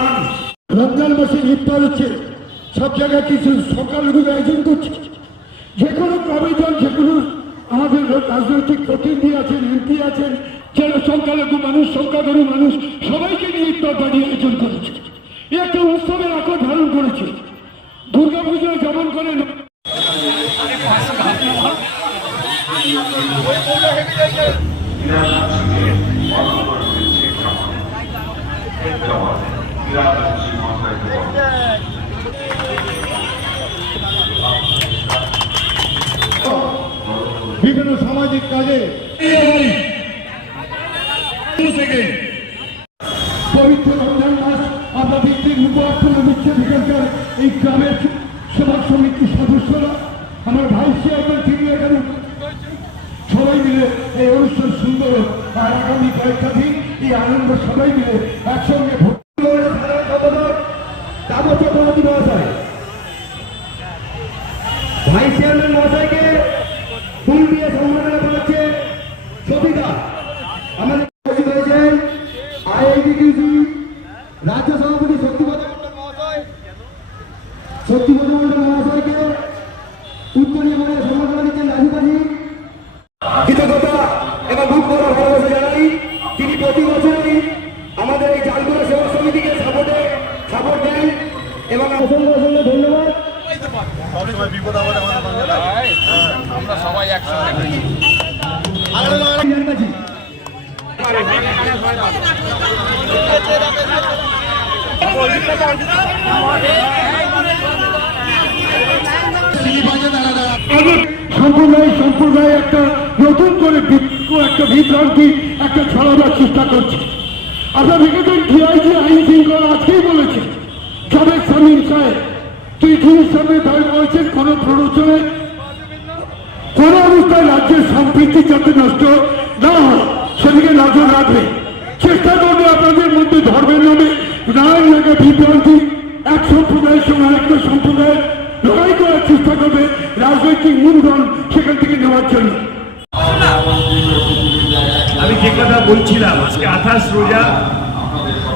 মানুষ। রমজান মাসে ইফতার হচ্ছে, সব জায়গায় কিছু সকালগুলো আয়োজন করছে। যে কোনো ক্লাবে যেগুলো আমাদের রাজনৈতিক প্রতিনিধি আছেন, এমপি আছেন, যারা সংখ্যালঘু মানুষ, সংখ্যাগুরু মানুষ, সবাইকে নিয়ে ইফতার বাড়ি আয়োজন করেছে। এ একটা উৎসবের আকার ধারণ করেছে। দুর্গা পুজোয় যেমন করে বিভিন্ন সামাজিক কাজে পবিত্র রমজান মাস, আমরা ব্যক্তির উপলক্ষে দিচ্ছে এখানকার এই গ্রামের সমাজ সমিতির সদস্যরা। আমার ভাই চেয়ারম্যান তিনি এখানে সবাই মিলে এই অনুষ্ঠান সুন্দর আর আগামী কয়েকটা দিন এই আনন্দ সবাই মিলে একসঙ্গে ভর্তি হয়ে সাধারণ সম্পাদক দামো চক্রবর্তী মহাশয় ভাইস চেয়ারম্যান মহাশয়কে ফুল দিয়ে সম্মাননা করেছে সবিতা। আমাদের উপস্থিত হয়েছেন আইআইটিটিউসি রাজ্য সভাপতি শক্তিপদ মন্ডল মহাশয়। শক্তিপদ মন্ডল মহাশয়কে উত্তরীয় বলে সম্মাননা দিচ্ছেন রাজুবাজি কৃতজ্ঞতা এবং বুক করার ভালোবাসা জানাই তিনি প্রতি বছরই আমাদের এই জালগুলো সেবা সমিতিকে সাপোর্টে সাপোর্ট দেন এবং আমরা সবাই জানবাজি সম্প্রদায় সম্প্রদায় একটা নতুন করে একটা বিভ্রান্তি একটা ছড়াবার চেষ্টা করছে। আপনার দেখেছেন ডিআইজি আইন শৃঙ্খলা আজকেই বলেছে। জাভেদ সামিম সাহেব টিভির সামনে দাঁড়িয়ে বলছেন কোনো প্ররোচনায়, কোন অবস্থায় রাজ্যের সম্পৃক্তি যাতে নষ্ট না হয়, সেদিকে নজর রাখবে। চেষ্টা করবে আপনাদের মধ্যে ধর্মের নামে নানান জায়গায় বিভ্রান্তি, এক সম্প্রদায়ের সঙ্গে আরেকটা সম্প্রদায় লড়াই করার চেষ্টা করবে, রাজনৈতিক মূলধন সেখান থেকে নেওয়ার জন্য। আমি যে কথা বলছিলাম, আজকে আঠাশ রোজা,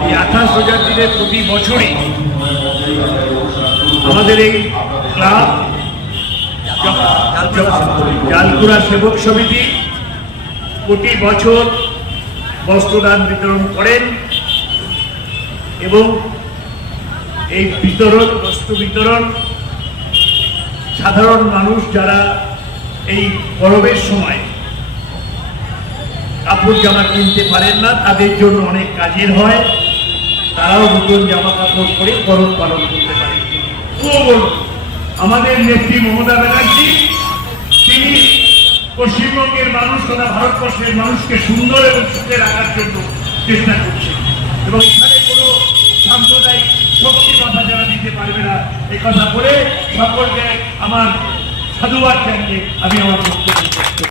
এই আঠাশ রোজার দিনে প্রতি বছরই আমাদের এই ক্লাব জালকুড়া সেবক সমিতি প্রতি বছর বস্ত্রদান বিতরণ করেন এবং এই বিতরণ, বস্ত্র বিতরণ, সাধারণ মানুষ যারা এই গরমের সময় কাপড় জামা কিনতে পারেন না, তাদের জন্য অনেক কাজের হয়। তারাও নতুন জামা কাপড় পরে গরম পালন করতে আমাদের নেত্রী মমতা ব্যানার্জি, তিনি পশ্চিমবঙ্গের মানুষ তথা ভারতবর্ষের মানুষকে সুন্দর এবং সুখে রাখার জন্য চেষ্টা করছে এবং এখানে কোনো সাম্প্রদায়িক শক্তি কথা যারা দিতে পারবে না, এই কথা বলে সকলকে আমার সাধুবাদ জানিয়ে আমি আমার বক্তব্য।